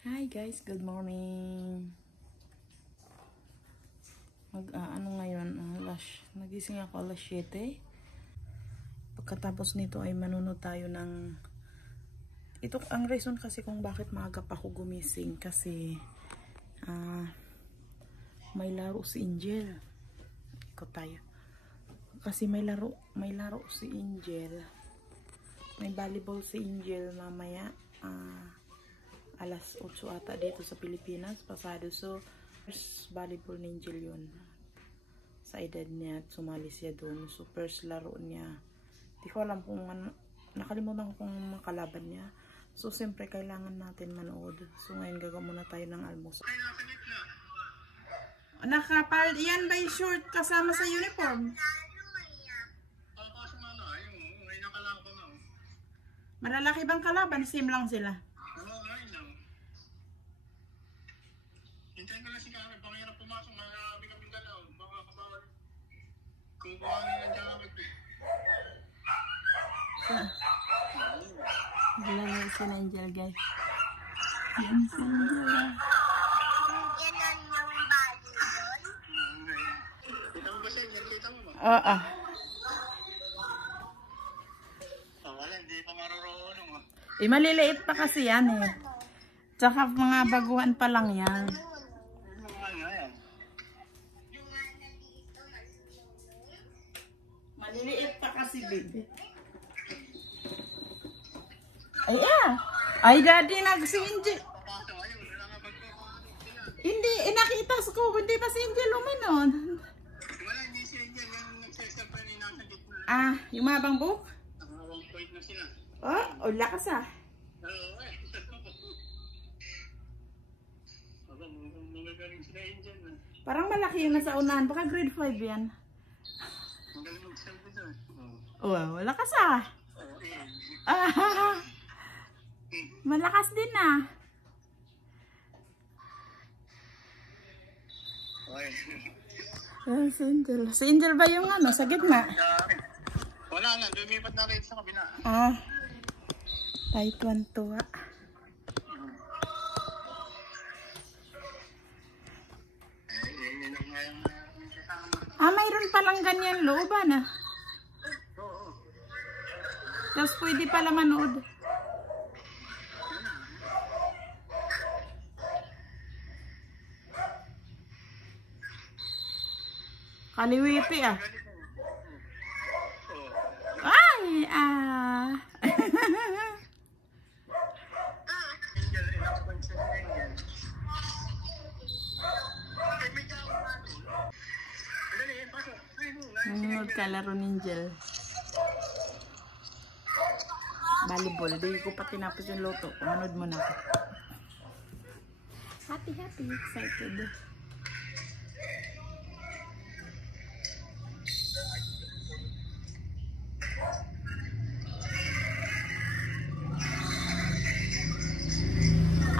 Hi guys, good morning. Ano ngayon? Nagising ako alas 7. Pagkatapos nito ay manunod tayo ng ito ang reason kasi kung bakit maaga pa ako gumising kasi may laro si Angel. Ikot tayo. Kasi may laro si Angel. May volleyball si Angel mamaya. Alas 8 ata dito sa Pilipinas pasado, so first volleyball ni Angel yun sa edad niya at sumali siya doon, so first laro niya. Di ko alam kung ano, nakalimutan ko kung makalaban niya, so siyempre kailangan natin manood. So ngayon gagawa muna tayo ng almusal. Nakapal yan ba yung short kasama sa uniform? Malalaki bang kalaban? Same lang sila. Hintayin ko lang si Karen, pangirap pumasok, marami kaming dalaw, baka kabawal. Kung buhangin ng jacket eh. Lalaro si Angel guys. Yan si Angel. Ganon yung volleyball? Kita mo ba siya? Kita mo ba? Oo. Wala, hindi pa marurunong mo. Maliliit pa kasi yan eh. Tsaka mga baguhan pa lang yan. Maliliit pa kasi, baby. Ay, daddy, nag-si-Angel. Hindi, nakita ko. Hindi pa si Angel lumanon. Wala, hindi si Angel. Yung nagsasapa na yung nasa gitna. Yung mabang book? Nakawang point na sila. Oh, lakas ah. Oo, eh. Magagaling sila Angel na. Parang malaki yung nasa unahan. Baka grade 5 yan. Magaling mag-selfie doon. Oh, lakas ah. Oo, eh. Malakas din ah. Okay. Si Angel. Si Angel ba yung ano, sa gitna? Wala nga, lumipat na rin sa kabila. Taekwondo ah. Mayroon palang ganyan looban ah. Oo. Tapos pwede pala manood. Kaliwipi ah. Ay, Angel, ilang points na si Angel? Dali, pasok. nanonood ka laro ni Angel. Volleyball. Di ko pa tinapos yung loto. Manood mo na ako. Happy, excited.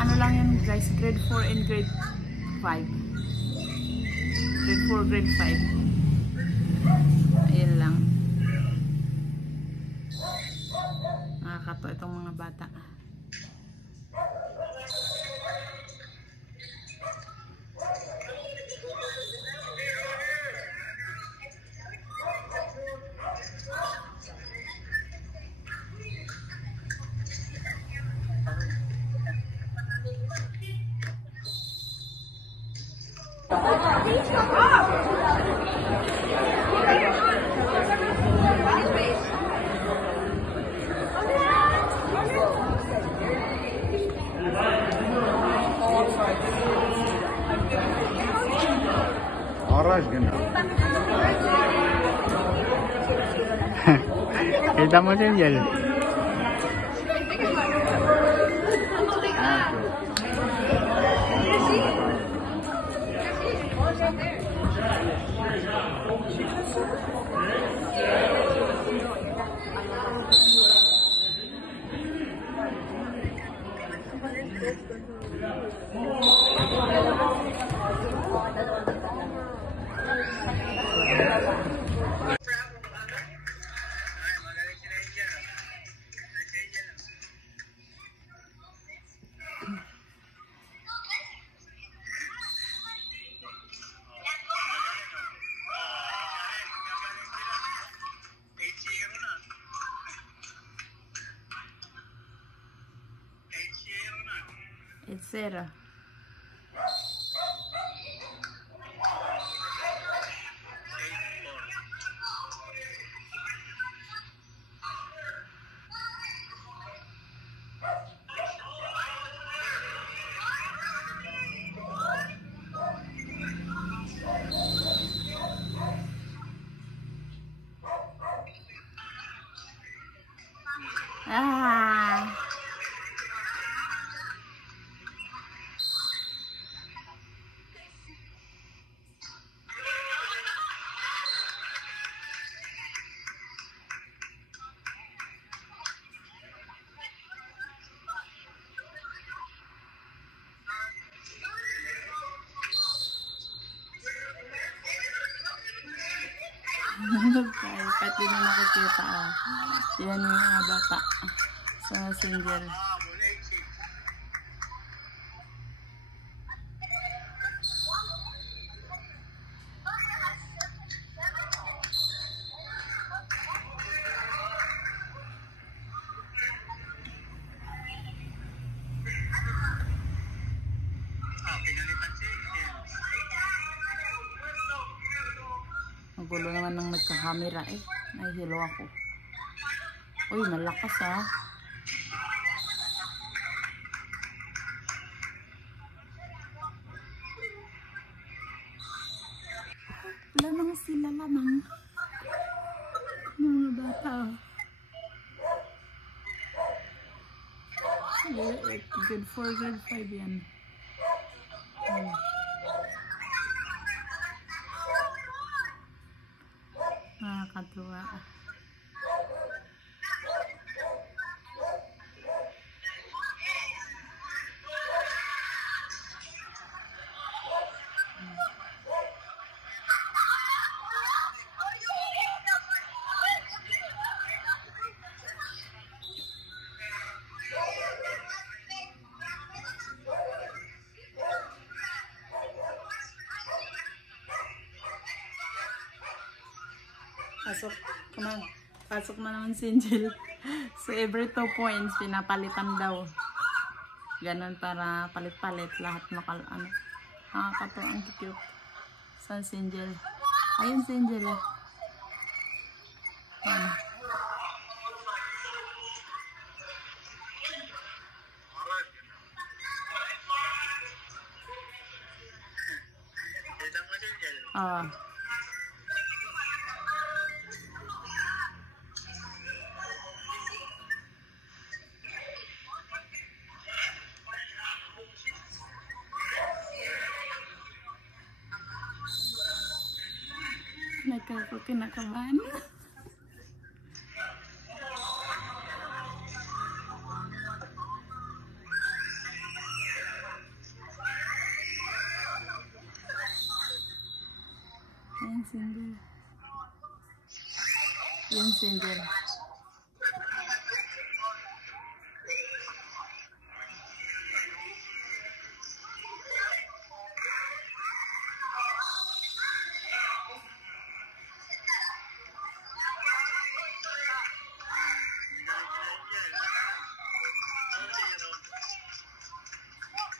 Ano lang yun guys, grade 4 and grade 5. Grade 4, grade 5. Ayan lang. Nakakatawa itong mga bata. Oras, ganda. Kita mo si Angel. It's 0. Ah. Kahit di na nakikita. Yan yung mga bata sa messenger. Ang gulo naman ng nagka-camera eh. Nahihilo ako. Uy, malakas ah. Lamang sila lamang. Mga bata. Good for grade 5 yan. Nakakatuwa. Pasok. Come on. Pasok na naman si Angel. So every 2 points, pinapalitan daw. Ganon para palit-palit. Lahat ano. Nakakatawa. Ang cute. Saan si Angel? Ayun si Angel eh. Ayan. Kinakabahan. Ayan single. Ayan single.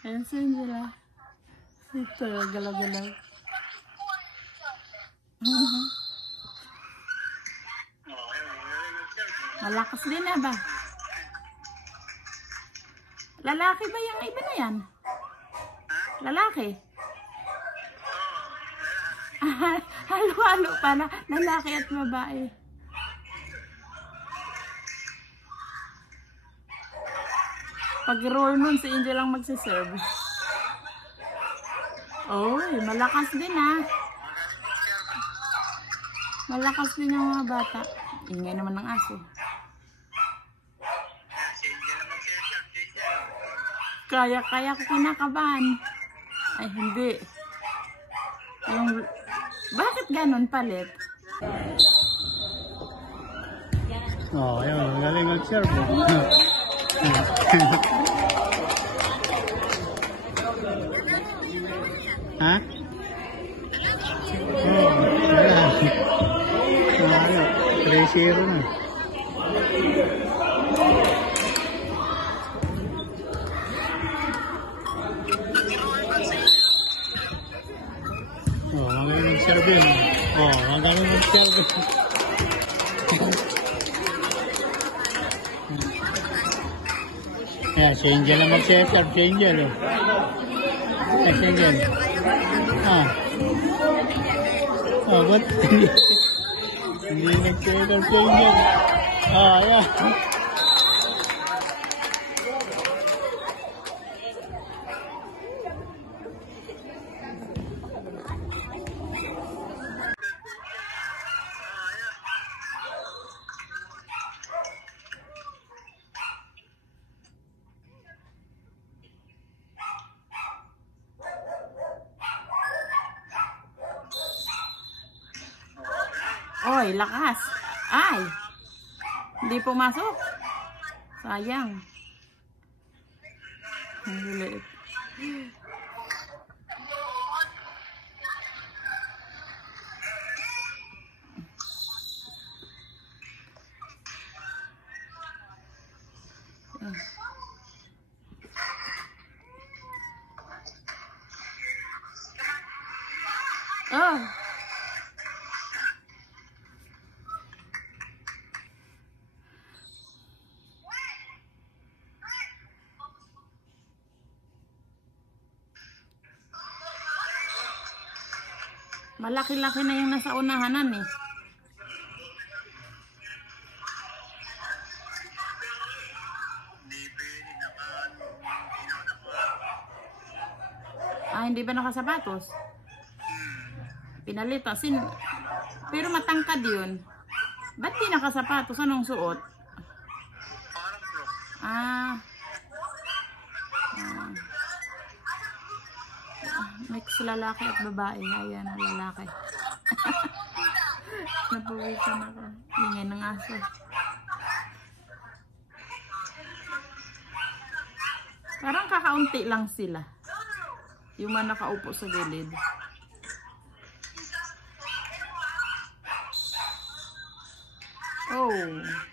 Ayan si Angela. Ito, galaw-galaw. Malakas din na ba? Lalaki ba yung iba na yan? Lalaki? Halo-halo pala. Lalaki at babae. Pag-roar nun, si Angel lang magsiserve. Oy, malakas din ah. Malakas din yung mga bata. Ingay naman ng aso. Kaya ko kinakabahan. Ay, hindi. Yung, bakit ganon palit? Oh, ayun. Galing mag-serve. Ha? Oh, wala. 3-0 na. serve yun. Oh, magaling mag-serve. Ayan, si Angel na mag-serve. Si Angel, oh. Ayan, si Angel. Ah. Oh, ba't? Hindi nag-serve si Angel. Ah, ayan. Oy, lakas. Ay. Hindi pumasok. Sayang. Ang liit. Oh. Malaki-laki na yung nasa unahanan eh. Ah, hindi ba nakasapatos? Pinalita. Pero matangkad yun. Ba't di nakasapatos? Anong suot? Ah. Mix lalaki at babae. Ayan ang lalaki. Napawisan ako. Ingay ng aso. Parang kakaunti lang sila. Yung mga nakaupo sa gilid. Oh,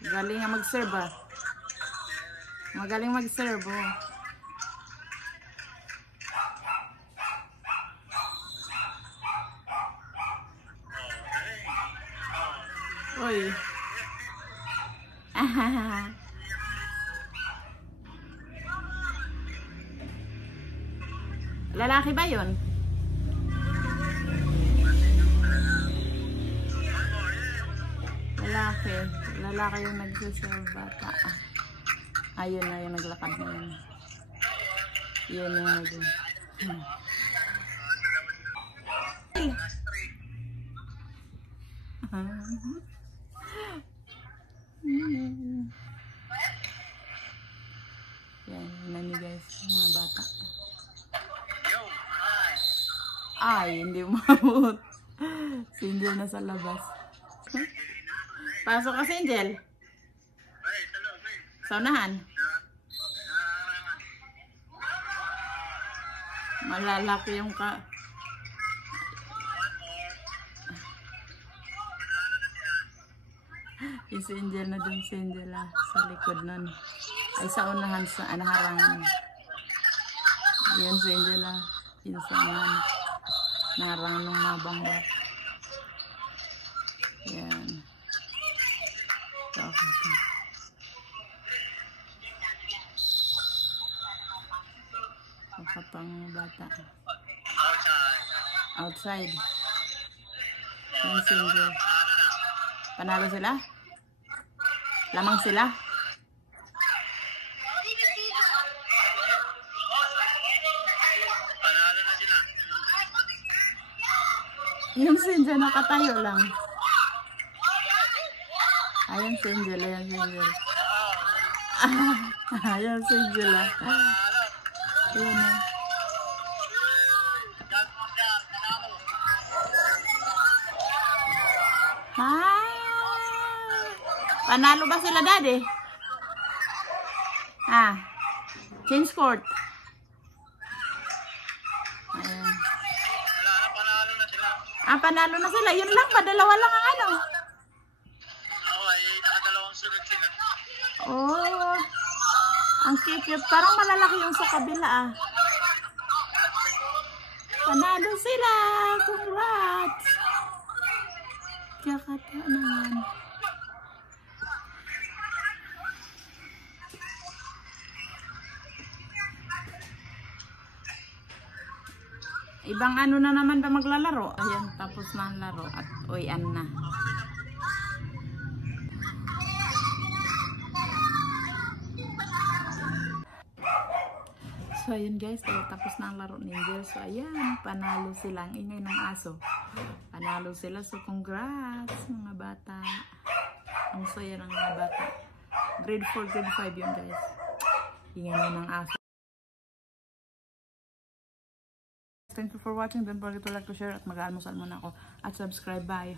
galing nga mag-serve ah. Magaling mag-serve oh. Oy. Lalaki ba yun? Lalaki. Lalaki yung nagsaserve bata. Ayun na yung naglakad na yun. Yun yung naging. Yan, yun niyo guys, mga bata. Ay, hindi umabot. Si Angel na sa labas. Pasok ka si Angel. Sa unahan. Malalaki yung ka. Yung si Angel na dun, si Angel sa likod nun. Ay sa unahan sa anaharangan. Ayan si Angel yung sa unahan. Naharangan ng mabangga. Ayan. Okay. Kapang bata. Outside. Yung si Angel. Panalo sila? Lamang sila? Panalo na sila. Yung si Angel nakatayo lang. Ayan si Angel, ayan si Angel. Ayan si Angel Ayan na. Panalo ba sila daddy? Change court. Ayan. Panalo na sila. Panalo na sila. Yun lang ba? Dalawa lang ang ano? Oo, ay nakadalawang sunod sila. Oh. Ang cute. Parang malalaki yung sa kabila Panalo sila. Congrats. Nagkakata naman. Ibang ano na naman ba maglalaro? Ayan, tapos na ang laro at uyan na. So, ayun guys, tapos na ang laro ni Angel. So, ayan, panalo sila. Ang ingay ng aso. Panalo sila. So, congrats mga bata. Ang saya ng mga bata. Grade 4, grade 5 yun guys. Ingay na ng aso. Thank you for watching. Don't forget to like, to share at mag-almusal muna ako. At subscribe. Bye.